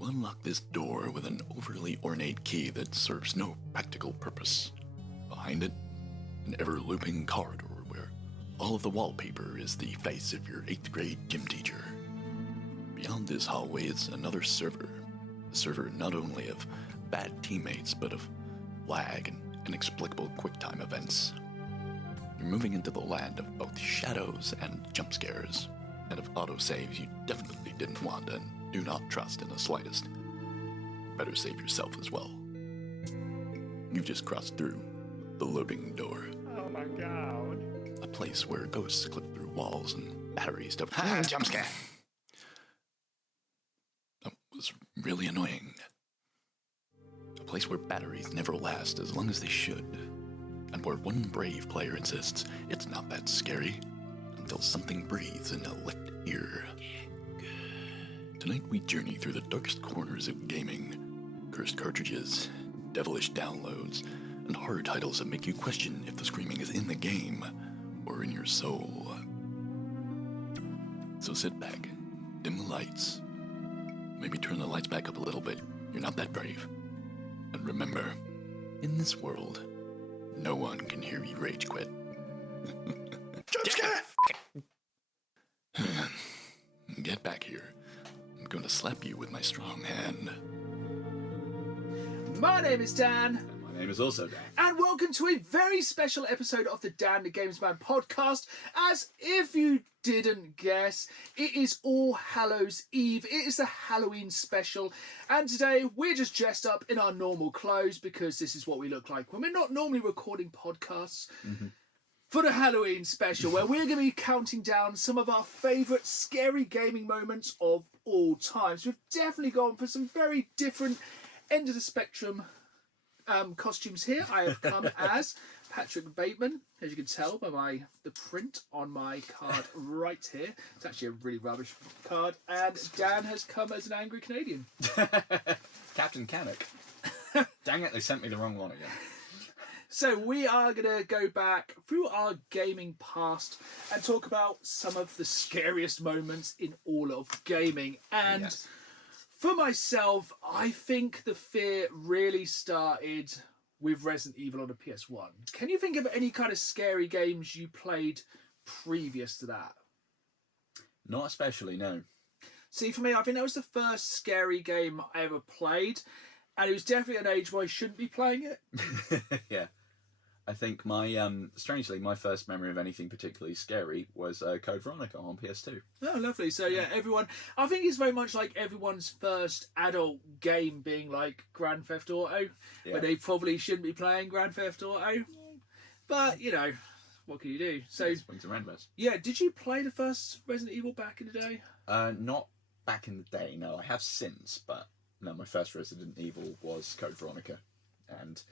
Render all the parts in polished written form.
You unlock this door with an overly ornate key that serves no practical purpose. Behind it, an ever-looping corridor where all of the wallpaper is the face of your 8th grade gym teacher. Beyond this hallway is another server. A server not only of bad teammates, but of lag and inexplicable QuickTime events. You're moving into the land of both shadows and jump scares, and of autosaves you definitely didn't want and do not trust in the slightest. Better save yourself as well. You've just crossed through the loading door. Oh my god. A place where ghosts clip through walls and batteries to... jump scare! That was really annoying. A place where batteries never last as long as they should. And where one brave player insists it's not that scary until something breathes in the left ear. Tonight we journey through the darkest corners of gaming. Cursed cartridges, devilish downloads, and horror titles that make you question if the screaming is in the game or in your soul. So sit back, dim the lights, maybe turn the lights back up a little bit. You're not that brave. And remember, in this world, no one can hear you rage quit. Jump scare! Get back here. I'm going to slap you with my strong hand. My name is Dan. My name is also Dan. And welcome to a very special episode of the Dan the Games Man podcast. As if you didn't guess, it is All Hallows Eve. It is the Halloween special. And today we're just dressed up in our normal clothes because this is what we look like when we're not normally recording podcasts. For the Halloween special, where we're going to be counting down some of our favourite scary gaming moments of all time. So we've definitely gone for some very different end of the spectrum costumes here. I have come as Patrick Bateman, as you can tell by the print on my card right here. It's actually a really rubbish card. And Dan has come as an angry Canadian. Captain Canuck. Dang it, they sent me the wrong one again. So we are going to go back through our gaming past and talk about some of the scariest moments in all of gaming. And Yes. For myself, I think the fear really started with Resident Evil on the PS1. Can you think of any kind of scary games you played previous to that? Not especially, no. See, for me, I think that was the first scary game I ever played. And it was definitely an age where I shouldn't be playing it. Yeah. I think strangely, my first memory of anything particularly scary was Code Veronica on PS2. Oh, lovely. So, yeah, everyone... I think it's very much like everyone's first adult game being like Grand Theft Auto. Yeah. But they probably shouldn't be playing Grand Theft Auto. But, you know, what can you do? So, Swings and roundabouts. yeah, did you play the first Resident Evil back in the day? Not back in the day, no. I have since, but no, my first Resident Evil was Code Veronica. And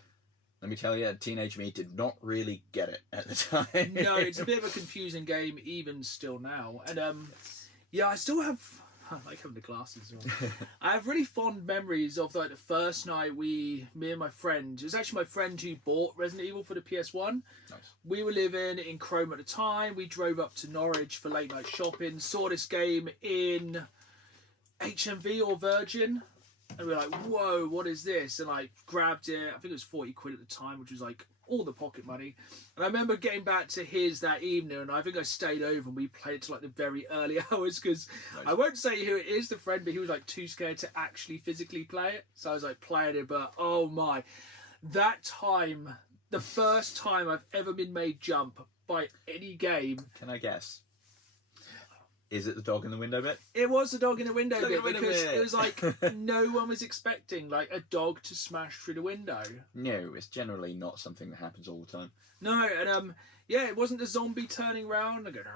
let me tell you, teenage me did not really get it at the time. No, it's a bit of a confusing game even still now. And yeah, I still have... I like having the glasses on. I have really fond memories of like the first night me and my friend... It was actually my friend who bought Resident Evil for the PS1. Nice. We were living in Chrome at the time. We drove up to Norwich for late night shopping. Saw this game in HMV or Virgin. And we were like, whoa, what is this? And I grabbed it. I think it was 40 quid at the time, which was like all the pocket money. And I remember getting back to his that evening, and I think I stayed over and we played it to like the very early hours because Nice. I won't say who it is, the friend, but he was like too scared to actually physically play it. So I was like playing it, but oh my. That time, the first time I've ever been made jump by any game. Can I guess? Is it the dog in the window bit? It was the dog in the window Dog in bit the window because bit. it was like no one was expecting like a dog to smash through the window. No, it's generally not something that happens all the time. No, and yeah, it wasn't the zombie turning around and going.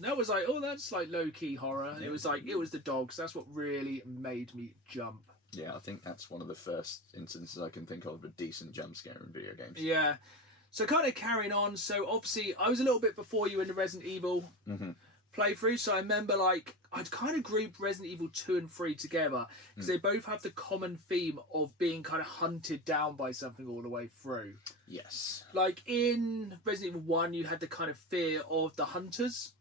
No, it was like, oh, that's like low key horror. Yeah. It was like it was the dogs. That's what really made me jump. Yeah, I think that's one of the first instances I can think of a decent jump scare in video games. Yeah. So kind of carrying on. So obviously, I was a little bit before you in the Resident Evil playthrough. So I remember like I'd kind of grouped Resident Evil 2 and 3 together because they both have the common theme of being kind of hunted down by something all the way through. Yes. Like in Resident Evil 1, you had the kind of fear of the hunters.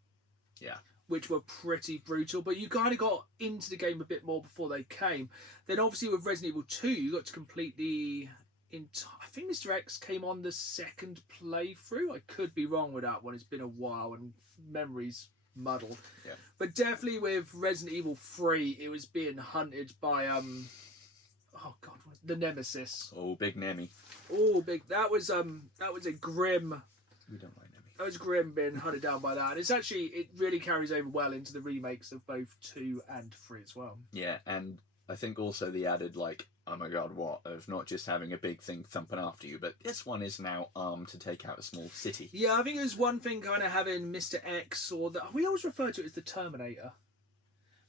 Yeah. which were pretty brutal, but you kind of got into the game a bit more before they came. Then obviously with Resident Evil 2, you got to complete I think Mr. X came on the second playthrough. I could be wrong with that one. It's been a while and memories muddled. Yeah. But definitely with Resident Evil 3, it was being hunted by the Nemesis. Oh, Big Nemi. Oh, big. That was a grim. We don't like Nemi. That was grim being hunted down by that. And it really carries over well into the remakes of both 2 and 3 as well. Yeah, and I think also the added, like, oh my god, what? Of not just having a big thing thumping after you, but this one is now armed to take out a small city. Yeah, I think it was one thing kind of having Mr. X we always refer to it as the Terminator.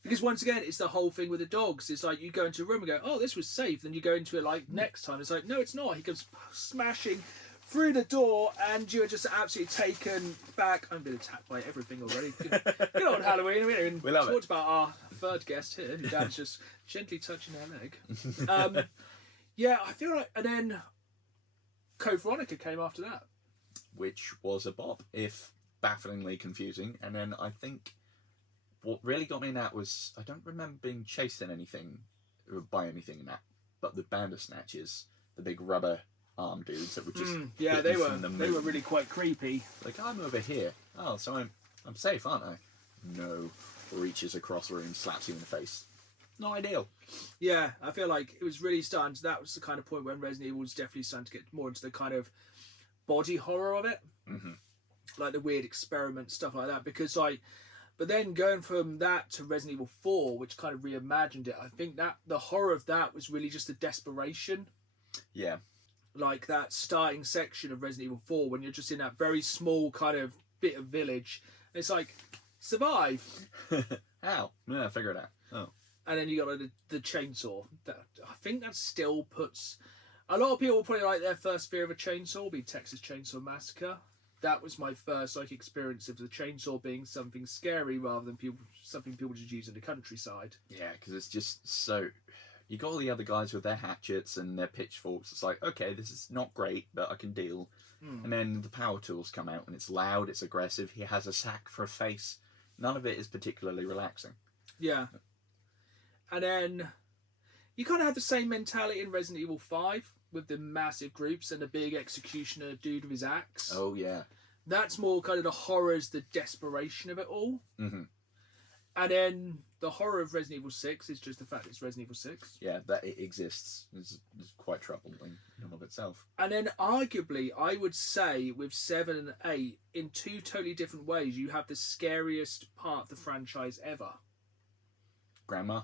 Because once again, it's the whole thing with the dogs. It's like you go into a room and go, oh, this was safe. Then you go into it like next time. It's like, no, it's not. He comes smashing through the door and you're just absolutely taken back. I'm being attacked by everything already. Good old Halloween. We haven't even talked about our third guest here. Your dad's just gently touching her leg. Yeah, I feel like... And then Code Veronica came after that. Which was a bop, if bafflingly confusing. And then I think what really got me in that was... I don't remember being chased in anything, or by anything in that, but the Bandersnatches, the big rubber arm dudes that were just... yeah, they were really quite creepy. Like, I'm over here. Oh, so I'm safe, aren't I? No. Reaches across the room, slaps you in the face. Not ideal. Yeah, I feel like it was really starting to... That was the kind of point when Resident Evil was definitely starting to get more into the kind of body horror of it. Mm-hmm. Like the weird experiment, stuff like that. Because, like... But then going from that to Resident Evil 4, which kind of reimagined it, I think that the horror of that was really just the desperation. Yeah. Like that starting section of Resident Evil 4 when you're just in that very small kind of bit of village. It's like, survive. How? Yeah, figure it out. Oh. And then you got like, the chainsaw. I think that still puts... A lot of people probably like their first fear of a chainsaw be Texas Chainsaw Massacre. That was my first experience of the chainsaw being something scary rather than something people just use in the countryside. Yeah, because it's just so... You got all the other guys with their hatchets and their pitchforks. It's like, okay, this is not great, but I can deal. And then the power tools come out and it's loud, it's aggressive. He has a sack for a face. None of it is particularly relaxing. Yeah. And then you kind of have the same mentality in Resident Evil 5 with the massive groups and the big executioner dude with his axe. Oh, yeah. That's more kind of the horrors, the desperation of it all. Mm-hmm. And then the horror of Resident Evil 6 is just the fact it's Resident Evil 6. Yeah, that it exists is quite troubling in and of itself. And then arguably, I would say with 7 and 8, in two totally different ways, you have the scariest part of the franchise ever. Grandma?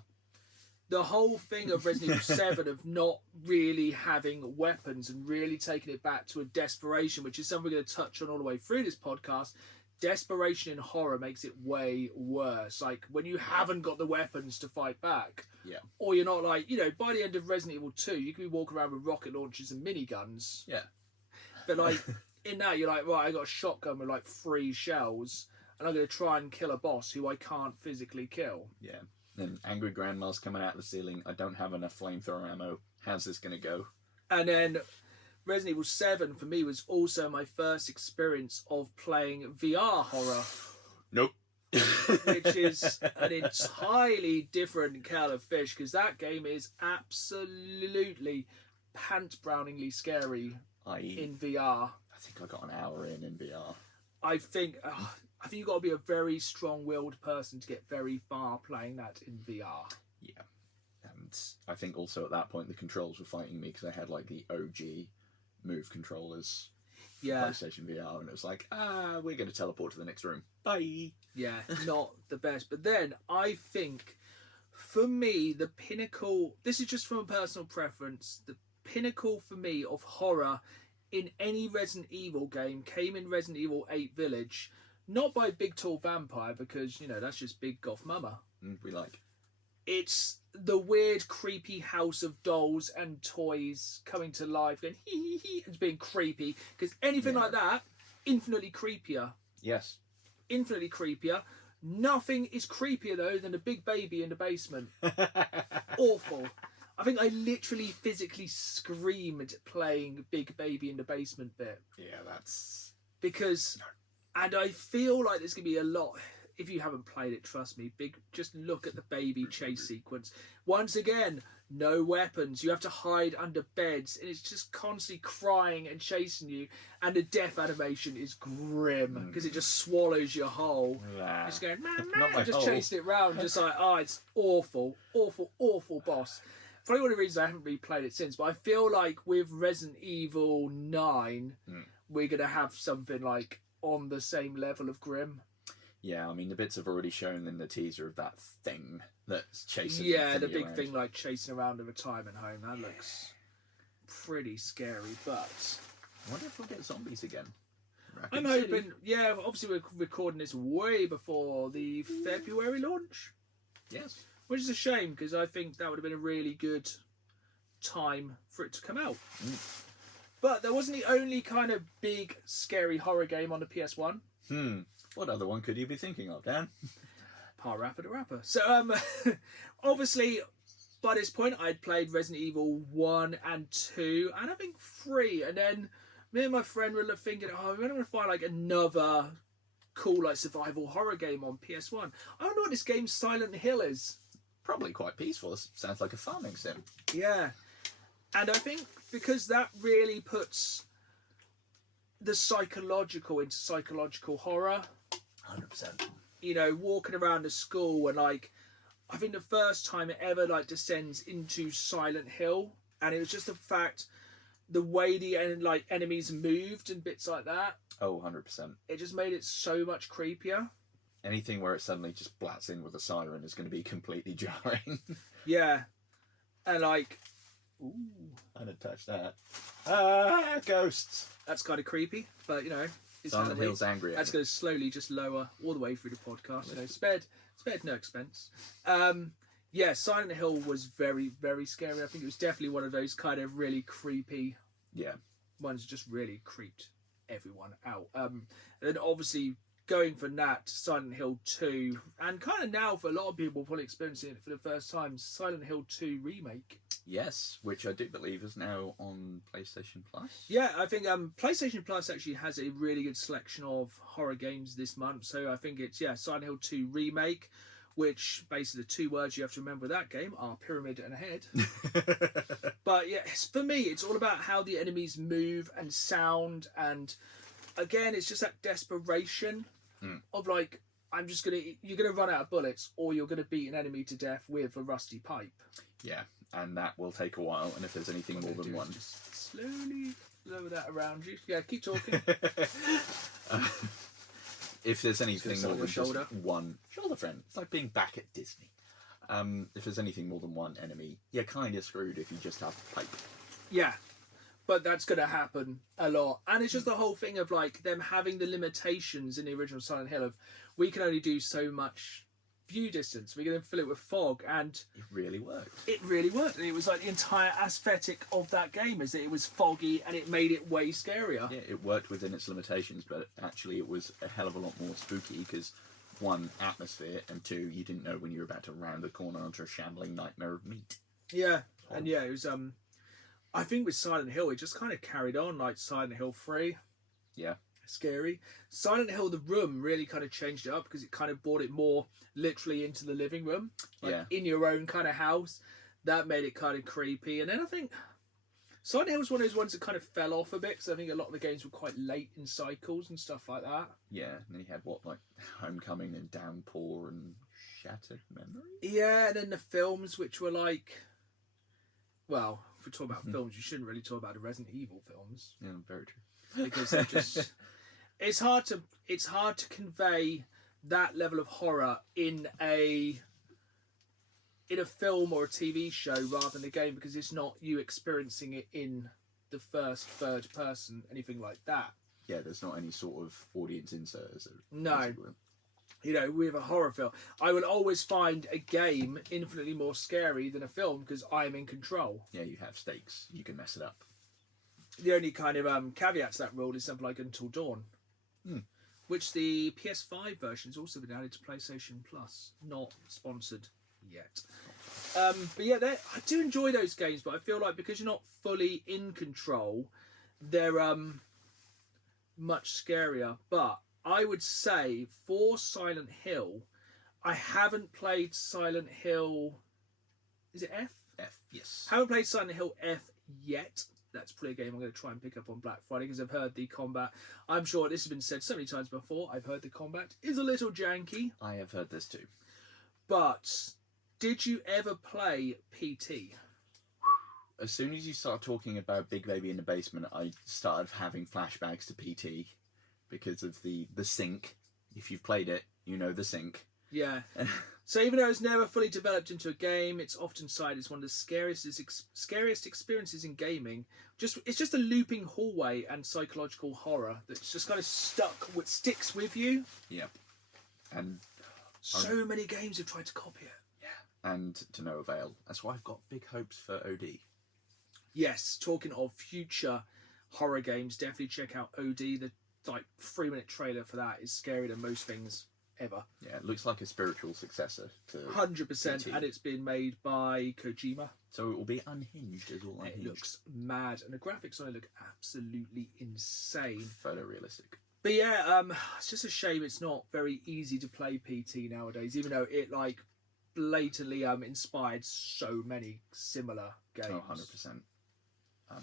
The whole thing of Resident Evil 7 of not really having weapons and really taking it back to a desperation, which is something we're going to touch on all the way through this podcast. Desperation in horror makes it way worse. Like when you haven't got the weapons to fight back. Yeah. Or you're not like, by the end of Resident Evil 2, you can be walking around with rocket launchers and miniguns. Yeah. But like in that, you're like, right, I got a shotgun with like 3 shells and I'm going to try and kill a boss who I can't physically kill. Yeah. And angry grandma's coming out of the ceiling. I don't have enough flamethrower ammo. How's this going to go? And then Resident Evil 7 for me was also my first experience of playing VR horror. Nope. Which is an entirely different kettle of fish because that game is absolutely pant-browningly scary in VR. I think I got an hour in VR. I think you've got to be a very strong-willed person to get very far playing that in VR. Yeah. And I think also at that point the controls were fighting me because I had like the OG Move controllers for PlayStation VR and it was like, we're going to teleport to the next room. Bye! Yeah, not the best. But then I think for me the pinnacle, this is just from a personal preference, the pinnacle for me of horror in any Resident Evil game came in Resident Evil 8 Village. Not by Big Tall Vampire, because, that's just Big Goth Mama. We like. It's the weird, creepy house of dolls and toys coming to life, going hee hee hee, and being creepy. Because anything like that, infinitely creepier. Yes. Infinitely creepier. Nothing is creepier, though, than a big baby in the basement. Awful. I think I literally physically screamed playing Big Baby in the Basement bit. Yeah, that's... Because... And I feel like there's going to be a lot if you haven't played it, trust me, just look at the baby chase sequence. Once again, no weapons. You have to hide under beds, and it's just constantly crying and chasing you. And the death animation is grim because it just swallows your whole. It's going, just chasing it around, just like, oh, it's awful, awful, awful boss. Probably one of the reasons I haven't replayed it since, but I feel like with Resident Evil 9, we're going to have something like on the same level of grim. Yeah, I mean, the bits have already shown in the teaser of that thing that's chasing. Yeah, the big thing like chasing around a retirement home. That looks pretty scary, but I wonder if we'll get zombies again. I'm hoping. Yeah, obviously we're recording this way before the February launch. Yes. Which is a shame because I think that would have been a really good time for it to come out. But that wasn't the only kind of big scary horror game on the PS1. What other one could you be thinking of, Dan? Rapper the Rapper. So obviously by this point I'd played Resident Evil 1 and 2 and I think 3, and then me and my friend were thinking, oh, we're going to find like another cool like survival horror game on PS1. I don't know what this game Silent Hill is. Probably quite peaceful. Sounds like a farming sim. Yeah. And I think because that really puts the psychological into psychological horror. 100%. You know, walking around a school and like, I think the first time it ever like descends into Silent Hill, and it was just the fact, the way the enemies moved and bits like that. Oh, 100%. It just made it so much creepier. Anything where it suddenly just blats in with a siren is going to be completely jarring. Yeah. And like, ooh. I didn't touch that. Ah, ghosts. That's kind of creepy, but you know. Silent Hill's angry. That's going to slowly just lower all the way through the podcast. You know, spared no expense. Yeah, Silent Hill was very, very scary. I think it was definitely one of those kind of really creepy ones that just really creeped everyone out. And then obviously going from that to Silent Hill 2, and kind of now for a lot of people probably experiencing it for the first time, Silent Hill 2 Remake. Yes, which I do believe is now on PlayStation Plus. Yeah, I think PlayStation Plus actually has a really good selection of horror games this month. So I think it's, Silent Hill 2 Remake, which basically the two words you have to remember with that game are pyramid and a head. But yeah, for me, it's all about how the enemies move and sound. And again, it's just that desperation of like, you're going to run out of bullets or you're going to beat an enemy to death with a rusty pipe. Yeah, and that will take a while. And if there's anything more than one... Just slowly lower that around you. Yeah, keep talking. If there's anything more than shoulder. Just one... Shoulder friend. It's like being back at Disney. If there's anything more than one enemy, you're kind of screwed if you just have pipe. Yeah. But that's going to happen a lot. And it's just the whole thing of like them having the limitations in the original Silent Hill of we can only do so much view distance. We're going to fill it with fog, and it really worked. It really worked. And it was like the entire aesthetic of that game is that it was foggy and it made it way scarier. Yeah, it worked within its limitations, but actually it was a hell of a lot more spooky because one, atmosphere, and two, you didn't know when you were about to round the corner onto a shambling nightmare of meat. Yeah, and yeah, it was I think with Silent Hill, it just kind of carried on like Silent Hill 3. Yeah. Scary. Silent Hill, the room really kind of changed it up because it kind of brought it more literally into the living room. Like in your own kind of house. That made it kind of creepy. And then I think Silent Hill was one of those ones that kind of fell off a bit because I think a lot of the games were quite late in cycles and stuff like that. Yeah, and then you had like Homecoming and Downpour and Shattered Memory? Yeah, and then the films which were like... Well, if we talk about films, you shouldn't really talk about the Resident Evil films. Yeah, very true. Because they're just... It's hard to convey that level of horror in a film or a TV show rather than a game because it's not you experiencing it in the third person, anything like that. Yeah, there's not any sort of audience insert. No. You know, with a horror film, I will always find a game infinitely more scary than a film because I'm in control. Yeah, you have stakes. You can mess it up. The only kind of caveat to that rule is something like Until Dawn. Which the PS5 version has also been added to PlayStation Plus. Not sponsored yet. But yeah, I do enjoy those games, but I feel like because you're not fully in control, they're much scarier. But I would say for Silent Hill, I haven't played Silent Hill. Is it F? F, yes. Haven't played Silent Hill F yet. That's probably a game I'm going to try and pick up on Black Friday because I've heard the combat. I'm sure this has been said so many times before. I've heard the combat is a little janky. I have heard this too. But did you ever play PT? As soon as you start talking about Big Baby in the Basement, I started having flashbacks to PT because of the sync. If you've played it, you know the sync. Yeah. So even though it's never fully developed into a game, it's often cited as one of the scariest experiences in gaming. It's just a looping hallway and psychological horror that's just kind of sticks with you. Yeah. And so many games have tried to copy it. Yeah. And to no avail. That's why I've got big hopes for OD. Yes, talking of future horror games, definitely check out OD. The 3-minute trailer for that is scarier than most things ever. Yeah, it looks like a spiritual successor to 100%, PT. and it's been made by Kojima. So it will be unhinged as all unhinged. It looks mad, and the graphics on it look absolutely insane. Photorealistic. But yeah, it's just a shame it's not very easy to play PT nowadays, even though it blatantly inspired so many similar games. Oh, 100%.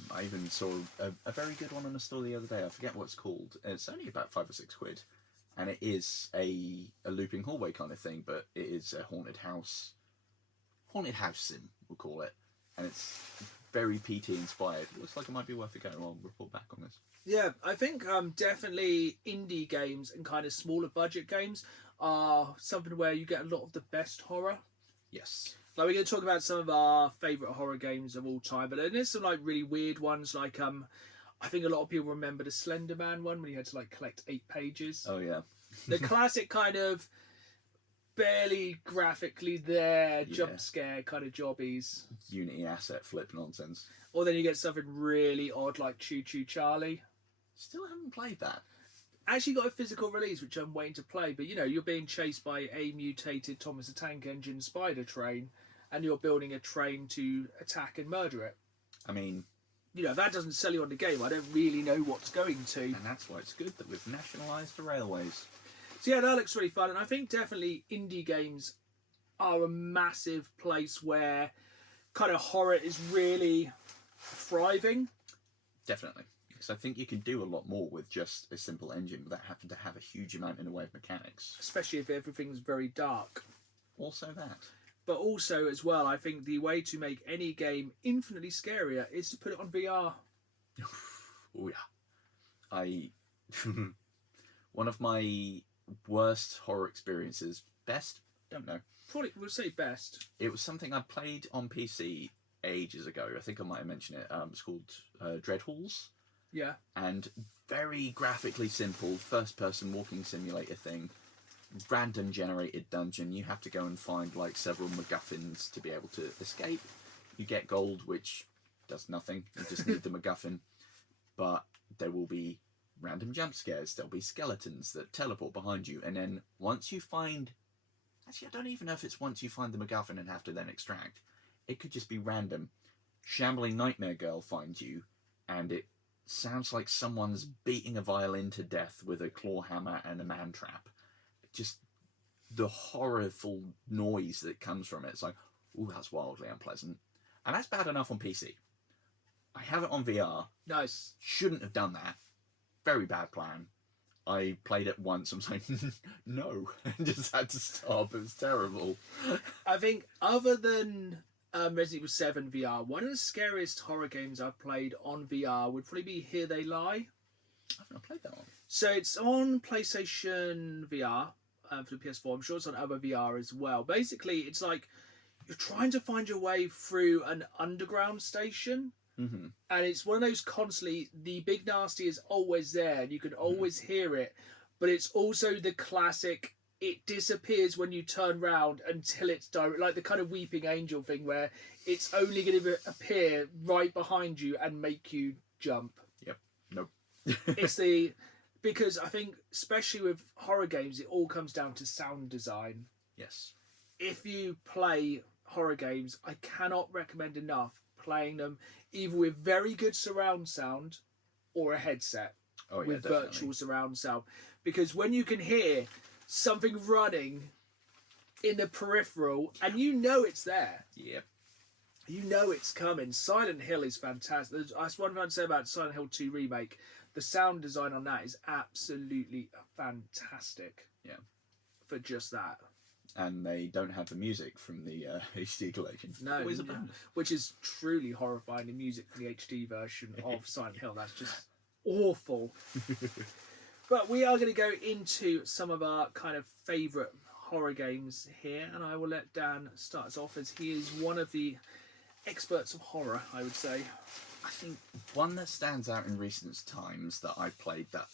I even saw a very good one on the store the other day. I forget what it's called. It's only about £5 or £6. And it is a looping hallway kind of thing, but it is a haunted house sim, we'll call it. And it's very PT inspired. It looks like it might be worth a go. I'll report back on this. Yeah, I think definitely indie games and kind of smaller budget games are something where you get a lot of the best horror. Yes. Like, we're going to talk about some of our favourite horror games of all time, but then there's some really weird ones, like I think a lot of people remember the Slender Man one when you had to collect 8 pages. Oh yeah. The classic kind of barely graphically there jump scare kind of jobbies. Unity asset flip nonsense. Or then you get something really odd like Choo Choo Charlie. Still haven't played that. Actually got a physical release which I'm waiting to play, but you're being chased by a mutated Thomas the Tank Engine spider train and you're building a train to attack and murder it. I mean, if that doesn't sell you on the game, I don't really know what's going to. And that's why it's good that we've nationalised the railways. So yeah, that looks really fun, and I think definitely indie games are a massive place where kind of horror is really thriving. Definitely. Because I think you can do a lot more with just a simple engine without having to have a huge amount in the way of mechanics. Especially if everything's very dark. Also that. But also, as well, I think the way to make any game infinitely scarier is to put it on VR. Oh yeah. One of my worst horror experiences, best? Don't know. Probably we'll say best. It was something I played on PC ages ago. I think I might have mentioned it. It's called Dread Halls. Yeah. And very graphically simple, first-person walking simulator thing. Random generated dungeon. You have to go and find several MacGuffins to be able to escape. You get gold, which does nothing. You just need the MacGuffin. But there will be random jump scares. There'll be skeletons that teleport behind you. And then once you find... Actually, I don't even know if it's once you find the MacGuffin and have to then extract. It could just be random. Shambling Nightmare Girl finds you, and it sounds like someone's beating a violin to death with a claw hammer and a man trap. Just the horrible noise that comes from it. It's like, ooh, that's wildly unpleasant. And that's bad enough on PC. I have it on VR. Nice. Shouldn't have done that. Very bad plan. I played it once. I was like, no. And just had to stop. It was terrible. I think other than Resident Evil 7 VR, one of the scariest horror games I've played on VR would probably be Here They Lie. I've not played that one. So it's on PlayStation VR for the PS4. I'm sure it's on other VR as well. Basically, it's like you're trying to find your way through an underground station. Mm-hmm. And it's one of those constantly, the big nasty is always there and you can always hear it. But it's also the classic, it disappears when you turn round until it's direct, like the kind of weeping angel thing where it's only going to appear right behind you and make you jump. Yep. Nope. Because I think, especially with horror games, it all comes down to sound design. Yes. If you play horror games, I cannot recommend enough playing them either with very good surround sound or a headset with definitely. virtual surround sound. because when you can hear something running in the peripheral and you know it's there, Yep. you know it's coming. Silent Hill is fantastic. That's one thing I'd say about Silent Hill 2 Remake. The sound design on that is absolutely fantastic. Yeah. For just that. And they don't have the music from the HD collection. No, Always a no. bonus. Which is truly horrifying. The music for the HD version of Silent Hill. That's just awful. But we are going to go into some of our kind of favourite horror games here, and I will let Dan start us off as he is one of the experts of horror, I would say. I think one that stands out in recent times that I played that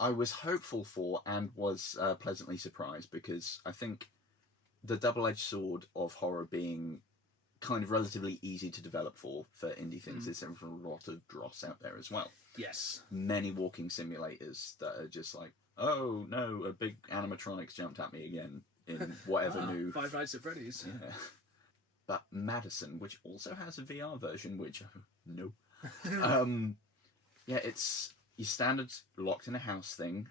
I was hopeful for and was pleasantly surprised, because I think the double-edged sword of horror being kind of relatively easy to develop for indie things, there's a lot of dross out there as well. Yes. Many walking simulators that are just like, oh no, a big animatronics jumped at me again in whatever new... Five Nights at Freddy's. Yeah. But Madison, which also has a VR version, which, no. Yeah, it's your standard locked in a house thing.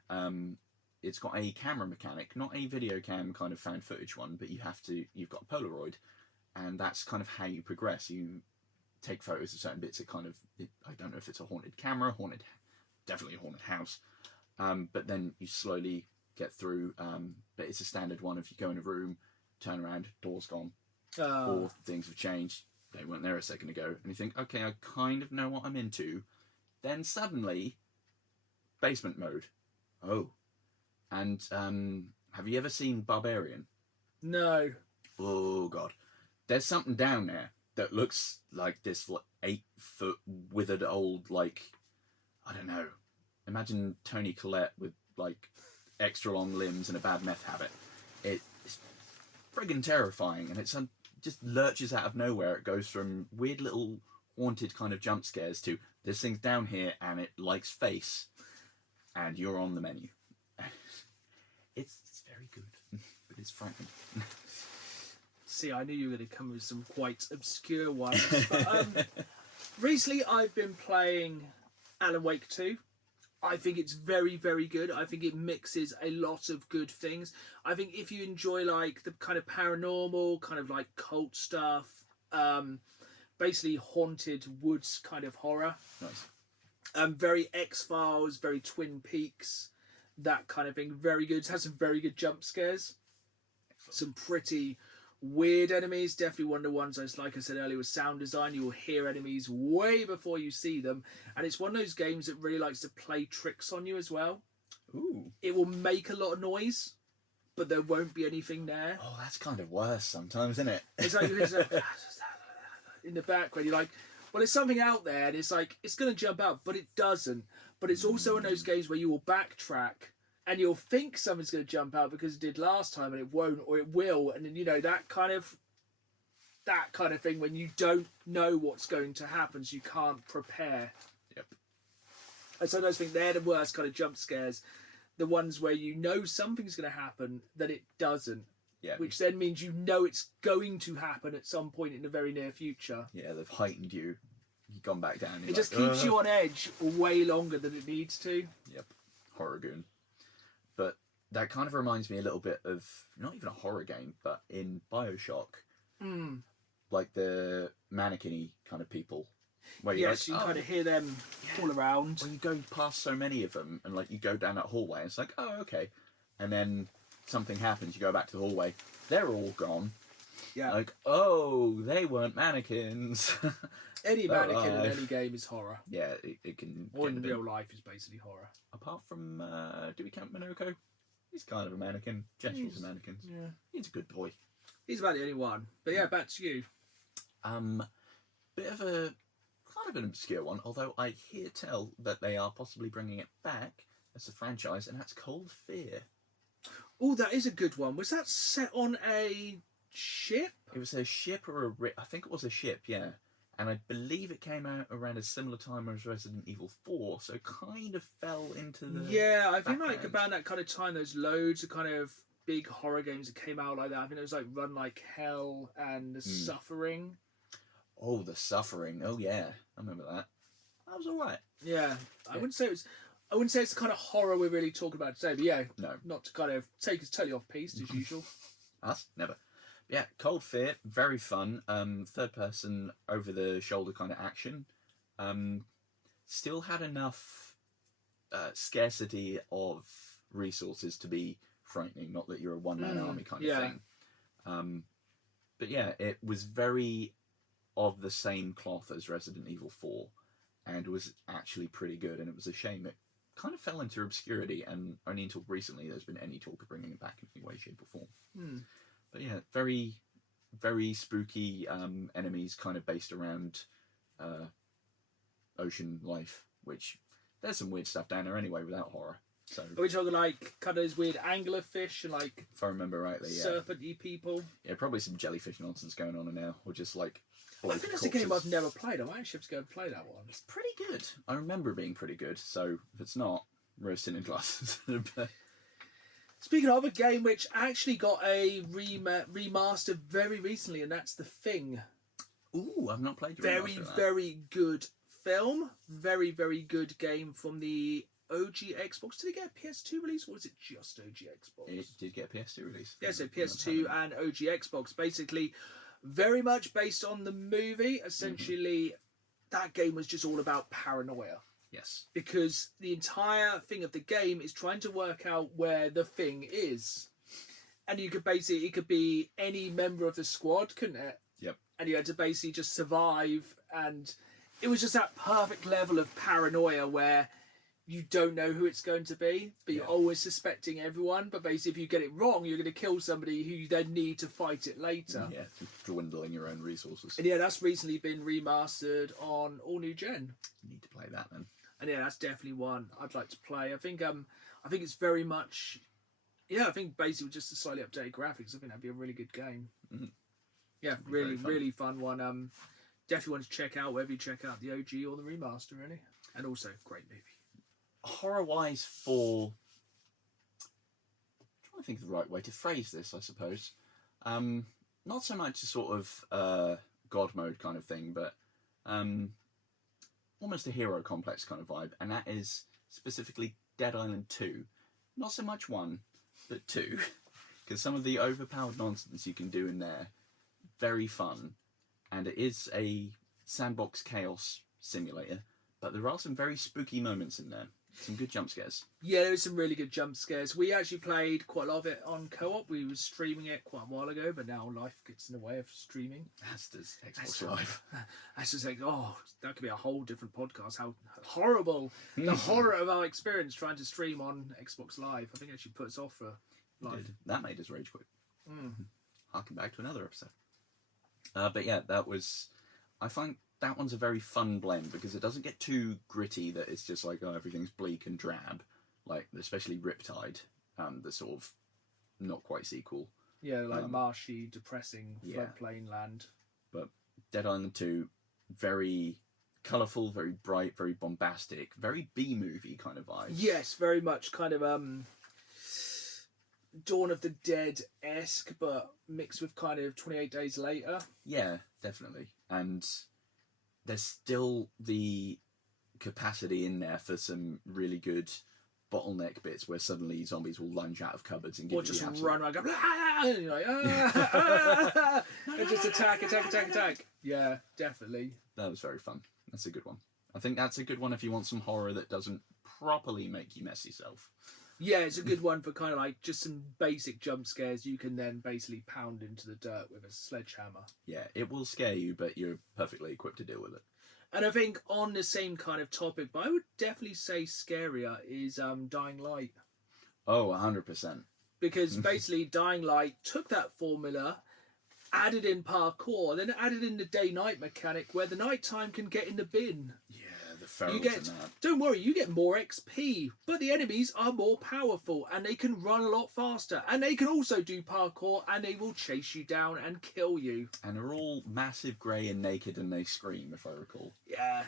It's got a camera mechanic, not a video cam kind of found footage one, but you've got a Polaroid, and that's kind of how you progress. You take photos of certain bits. I don't know if it's a haunted camera, definitely a haunted house. But then you slowly get through. But it's a standard one. If you go in a room, turn around, door's gone, or things have changed. They weren't there a second ago, and you think, okay, I kind of know what I'm into. Then suddenly, basement mode. Oh, and have you ever seen Barbarian? No. Oh God, there's something down there that looks like this 8-foot withered old, like, I don't know. Imagine Tony Collette with like extra long limbs and a bad meth habit. It's friggin' terrifying, and it's just lurches out of nowhere. It goes from weird little haunted kind of jump scares to this thing's down here and it likes face, and you're on the menu. It's very good, but it's frightening. See, I knew you were going to come with some quite obscure ones. But recently I've been playing Alan Wake 2. I think it's very, very good. I think it mixes a lot of good things. I think if you enjoy like the kind of paranormal, kind of like cult stuff, basically haunted woods kind of horror. Nice. Very X-Files, very Twin Peaks, that kind of thing. Very good. It has some very good jump scares. Some pretty weird enemies. Definitely one of the ones, like I said earlier, with sound design. You will hear enemies way before you see them. And it's one of those games that really likes to play tricks on you as well. Ooh. It will make a lot of noise, but there won't be anything there. Oh, that's kind of worse sometimes, isn't it? It's like in the background, you're like, well, there's something out there, and it's like, it's going to jump out, but it doesn't. But it's also one of those games where you will backtrack, and you'll think something's going to jump out because it did last time, and it won't, or it will. And then, you know, that kind of thing when you don't know what's going to happen, so you can't prepare. Yep. And so those think they're the worst kind of jump scares. The ones where you know something's going to happen, that it doesn't. Yeah. Which then means you know it's going to happen at some point in the very near future. Yeah, they've heightened you. You've gone back down. It just keeps you on edge way longer than it needs to. Yep. Horror-goon. But that kind of reminds me a little bit of, not even a horror game, but in BioShock. Like the mannequin-y kind of people. Where Yes, you kind of hear them all around. When you go past so many of them, and like you go down that hallway, it's like, oh, okay. And then something happens, you go back to the hallway, they're all gone. Yeah. Like, oh, they weren't mannequins. Any mannequin in any game is horror. Yeah, it can. Or get in a bit- real life is basically horror. Apart from, do we count Minoko? He's kind of a mannequin. General's a mannequin. Yeah. He's a good boy. He's about the only one. But yeah, back to you. Bit of a kind of an obscure one, although I hear tell that they are possibly bringing it back as a franchise, and that's Cold Fear. Oh, that is a good one. Was that set on a ship? It was a ship or I think it was a ship, yeah. And I believe it came out around a similar time as Resident Evil 4, so it kind of fell into the Yeah, I think like background. about that kind of time, there's loads of kind of big horror games that came out like that. I think it was like Run Like Hell and The Suffering. Oh, The Suffering. Oh, yeah. I remember that. That was alright. Yeah, I wouldn't say it was. I wouldn't say it's the kind of horror we're really talking about today, but yeah, No. not to kind of take us totally off piece as usual. Us? Never. Yeah, Cold Fear, very fun. Third person, over the shoulder kind of action. Still had enough scarcity of resources to be frightening, not that you're a one-man army kind of thing. But yeah, it was very of the same cloth as Resident Evil 4 and was actually pretty good, and it was a shame it kind of fell into obscurity, and only until recently there's been any talk of bringing it back in any way, shape or form. But yeah, very, very spooky enemies kind of based around ocean life, which there's some weird stuff down there anyway without horror. So Are we talking like kind of those weird anglerfish and like if I remember rightly, serpent-y people? Yeah, probably some jellyfish nonsense going on in there, or just like I think that's a game I've never played. I might actually have to go and play that one. It's pretty good. I remember it being pretty good, so if it's not, roast tinted glasses. Speaking of a game which actually got a remaster very recently, and that's The Thing. Ooh, I've not played the Very, remaster of that. very good film. Very, very good game from the OG Xbox. Did it get a PS2 release, or was it just OG Xbox? It did get a PS2 release. Yeah, so PS2 and OG Xbox. Basically, very much based on the movie. Essentially, that game was just all about paranoia. Yes. Because the entire thing of the game is trying to work out where the thing is. And you could basically, it could be any member of the squad, couldn't it? Yep. And you had to basically just survive. And it was just that perfect level of paranoia where you don't know who it's going to be, but you're always suspecting everyone. But basically, if you get it wrong, you're going to kill somebody who you then need to fight it later. Yeah, dwindling your own resources. And yeah, that's recently been remastered on all new gen. You need to play that then. And yeah, that's definitely one I'd like to play. I think it's very much, I think basically with just the slightly updated graphics, I think that'd be a really good game. Yeah, really, really fun one. Definitely want to check out whether you check out the OG or the remaster, really. And also, great movie. Horror-wise, I'm trying to think of the right way to phrase this, I suppose. Not so much a sort of God mode kind of thing, but almost a hero complex kind of vibe, and that is specifically Dead Island 2. Not so much 1, but 2, because some of the overpowered nonsense you can do in there, very fun, and it is a sandbox chaos simulator, but there are some very spooky moments in there. Some good jump scares. Yeah, there was some really good jump scares. We actually played quite a lot of it on co-op. We were streaming it quite a while ago, but now life gets in the way of streaming. As does Xbox Live. That's just like, that could be a whole different podcast. How horrible. The horror of our experience trying to stream on Xbox Live. I think it actually put us off for live. That made us rage quit. Harken back to another episode. But yeah, I find that one's a very fun blend because it doesn't get too gritty that it's just like, everything's bleak and drab. Like, especially Riptide, the sort of not quite sequel. Yeah, like marshy, depressing floodplain land. But Dead Island 2, very colourful, very bright, very bombastic, very B-movie kind of vibe. Yes, very much kind of Dawn of the Dead-esque, but mixed with kind of 28 Days Later. Yeah, definitely. And there's still the capacity in there for some really good bottleneck bits where suddenly zombies will lunge out of cupboards and give you just absolute... run around, go, and you're like, and just attack. Yeah, definitely. That was very fun. That's a good one. I think that's a good one if you want some horror that doesn't properly make you mess yourself. Yeah, it's a good one for kind of like just some basic jump scares you can then basically pound into the dirt with a sledgehammer. Yeah, it will scare you, but you're perfectly equipped to deal with it. And I think on the same kind of topic, but I would definitely say scarier is Dying Light. Oh, 100%. Because basically Dying Light took that formula, added in parkour, then added in the day-night mechanic where the nighttime can get in the bin. Yeah. Ferals don't worry, you get more XP, but the enemies are more powerful and they can run a lot faster and they can also do parkour and they will chase you down and kill you. And they're all massive, grey and naked and they scream, if I recall. Yeah,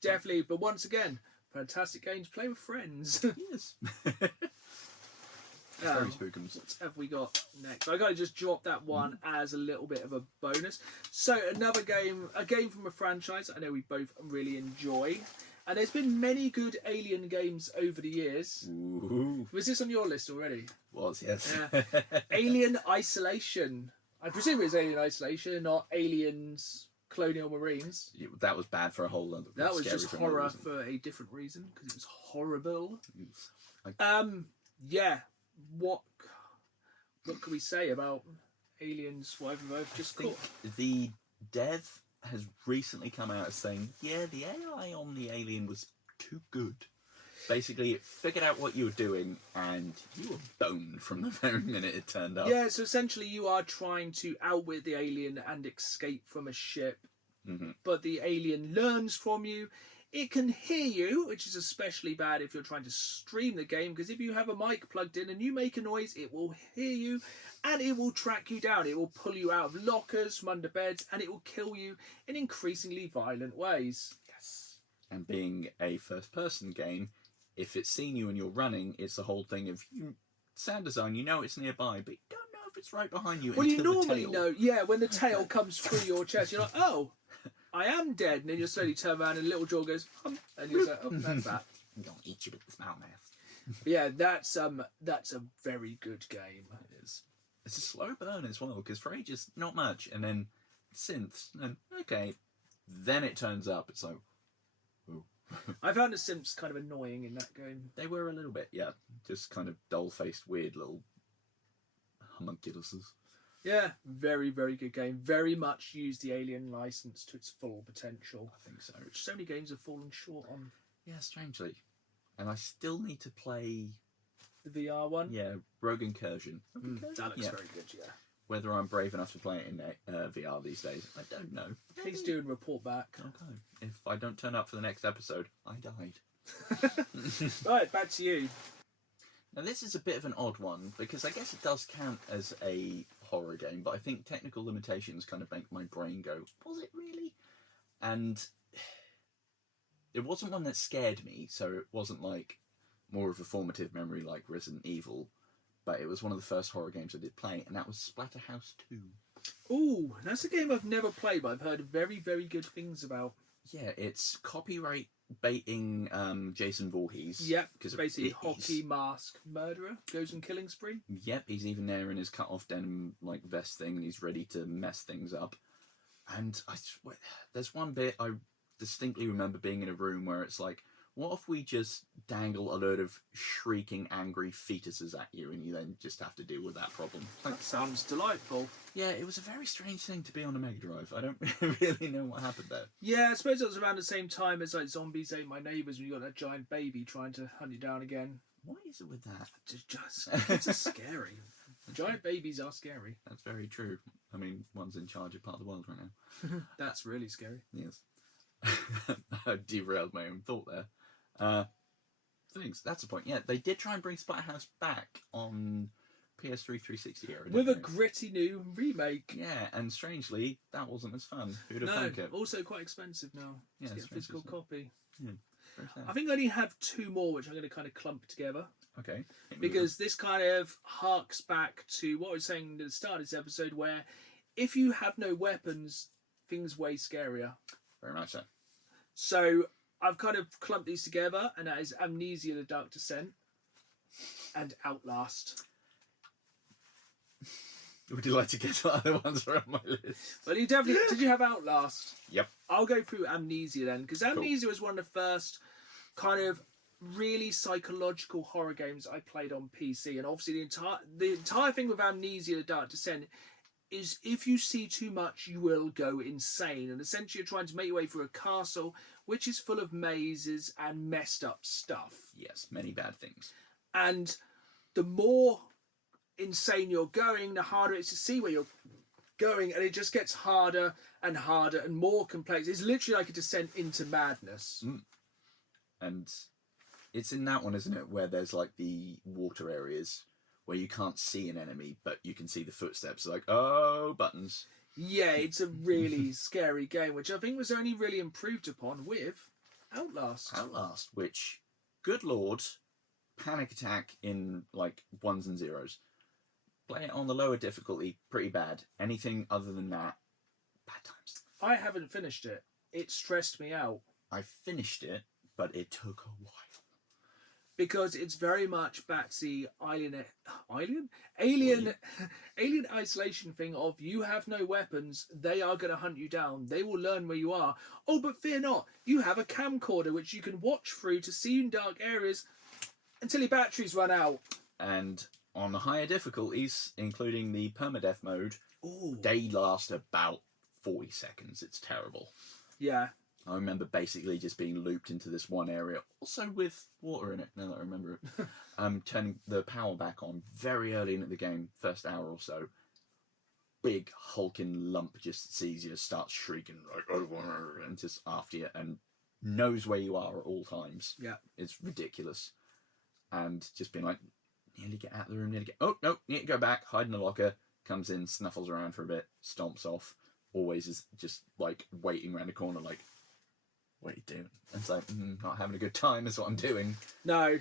definitely. But once again, fantastic game to play with friends. Yes. Very spookums. What have we got next? I gotta just drop that one as a little bit of a bonus. So another game, a game from a franchise I know we both really enjoy, And there's been many good Alien games over the years. Ooh. Was this on your list already? Was, yes. Yeah. Alien Isolation. I presume it's Alien Isolation, not Aliens Colonial Marines. That was bad for a whole lot. That was scary just for another horror reason. for a different reason, because it was horrible. Oof. Yeah. What can we say about Aliens, whatever they've just I think caught? the dev has recently come out as saying, yeah, the AI on the Alien was too good. Basically, it figured out what you were doing, and you were boned from the very minute it turned up. Yeah, so essentially you are trying to outwit the alien and escape from a ship, but the alien learns from you. It can hear you, which is especially bad if you're trying to stream the game, because if you have a mic plugged in and you make a noise, it will hear you, and it will track you down. It will pull you out of lockers, from under beds, and it will kill you in increasingly violent ways. Yes. And being a first-person game, if it's seen you and you're running, it's the whole thing of sound design. You know it's nearby, but you don't know if it's right behind you. Well, you until normally the tail. know, yeah, when the tail comes through your chest, you're like, oh, I am dead. And then you slowly turn around and little jaw goes, and you're like, oh, that's that. I'm going to eat you with the small mouth. But yeah, that's a very good game. It is. It's a slow burn as well, because for ages, not much, and then synths, and okay, then it turns up. It's like, ooh. I found the synths kind of annoying in that game. They were a little bit, yeah, just kind of dull-faced, weird little homunculuses. Yeah, very, very good game. Very much used the Alien license to its full potential. I think so. Which so many games have fallen short on. Yeah, strangely. And I still need to play... The VR one? Yeah, Rogue Incursion. That looks very good, yeah. Whether I'm brave enough to play it in VR these days, I don't know. Please do and report back. Okay. If I don't turn up for the next episode, I died. Right, back to you. Now this is a bit of an odd one, because I guess it does count as a horror game, but I think technical limitations kind of make my brain go, was it really? And it wasn't one that scared me, so it wasn't like more of a formative memory like Resident Evil, but it was one of the first horror games I did play, and that was Splatterhouse 2. Ooh, that's a game I've never played, but I've heard very, very good things about. Yeah, it's copyright baiting Jason Voorhees. Yep, because basically hockey mask murderer goes on killing spree. Yep, he's even there in his cut off denim like vest thing, and he's ready to mess things up. And I swear, there's one bit I distinctly remember being in a room where it's like, what if we just dangle a load of shrieking, angry fetuses at you, and you then just have to deal with that problem? That sounds delightful. Yeah, it was a very strange thing to be on a Mega Drive. I don't really know what happened there. Yeah, I suppose it was around the same time as like Zombies Ate My Neighbours, when you got that giant baby trying to hunt you down again. What is it with that? Kids are scary. Giant babies are scary. That's very true. I mean, one's in charge of part of the world right now. That's really scary. Yes. I derailed my own thought there. Thanks. That's the point. Yeah, they did try and bring Splatterhouse back on PS3 360 era. With a gritty new remake. Yeah, and strangely, that wasn't as fun. Who'd have thunk it? Also quite expensive now Yeah, to get a physical copy. Yeah, very sad. I think I only have two more, which I'm going to kind of clump together. Okay. Because this kind of harks back to what I was saying at the start of this episode, where if you have no weapons, things way scarier. Very much so. So I've kind of clumped these together, and that is Amnesia: The Dark Descent and Outlast. Would you like to get to other ones that are on my list? Well, you definitely did. You have Outlast? Yep. I'll go through Amnesia then, because Amnesia was one of the first kind of really psychological horror games I played on PC, and obviously the entire thing with Amnesia: The Dark Descent is if you see too much, you will go insane, and essentially you're trying to make your way through a castle which is full of mazes and messed up stuff. Yes, many bad things. And the more insane you're going, the harder it is to see where you're going, and it just gets harder and harder and more complex. It's literally like a descent into madness. And it's in that one, isn't it, where there's like the water areas where you can't see an enemy, but you can see the footsteps. Like, oh, buttons. Yeah, it's a really scary game, which I think was only really improved upon with Outlast. Outlast, which, good lord, panic attack in like ones and zeros. Play it on the lower difficulty, pretty bad. Anything other than that, bad times. I haven't finished it. It stressed me out. I finished it, but it took a while. Because it's very much back to the alien isolation thing of you have no weapons, they are going to hunt you down, they will learn where you are. Oh, but fear not, you have a camcorder which you can watch through to see in dark areas until your batteries run out. And on the higher difficulties, including the permadeath mode, Ooh. they last about 40 seconds. It's terrible. Yeah. I remember basically just being looped into this one area, also with water in it, now that I remember it. Turning the power back on very early in the game, first hour or so. Big hulking lump just sees you, starts shrieking, like, oh, and just after you, and knows where you are at all times. Yeah. It's ridiculous. And just being like, nearly get out of the room, oh, no, need to go back, hide in the locker, comes in, snuffles around for a bit, stomps off, always is just, like, waiting around the corner, like, what are you doing? And it's like, not having a good time is what I'm doing. No.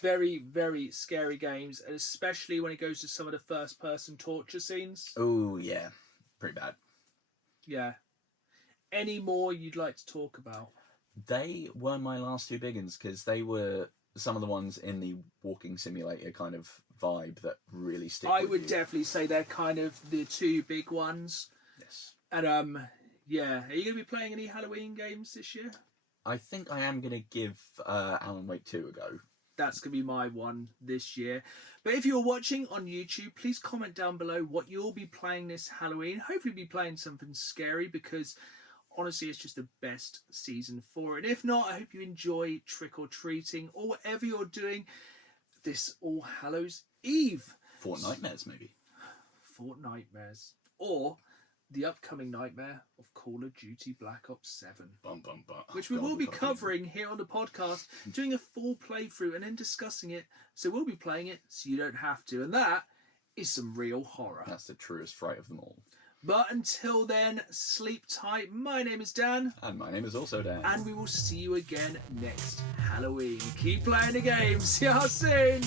Very, very scary games, and especially when it goes to some of the first-person torture scenes. Oh, yeah. Pretty bad. Yeah. Any more you'd like to talk about? They were my last two big ones, because they were some of the ones in the walking simulator kind of vibe that really stick with you. I would definitely say they're kind of the two big ones. Yes. And, yeah. Are you going to be playing any Halloween games this year? I think I am going to give Alan Wake 2 a go. That's going to be my one this year. But if you're watching on YouTube, please comment down below what you'll be playing this Halloween. Hopefully you'll be playing something scary, because honestly it's just the best season for it. And if not, I hope you enjoy trick-or-treating or whatever you're doing this All Hallows Eve. Fort Nightmares, maybe. Fort Nightmares. Or the upcoming nightmare of Call of Duty Black Ops 7. Bum, bum, bum. Which we will be covering here on the podcast, doing a full playthrough and then discussing it. So we'll be playing it so you don't have to. And that is some real horror. That's the truest fright of them all. But until then, sleep tight. My name is Dan. And my name is also Dan. And we will see you again next Halloween. Keep playing the game. See you soon.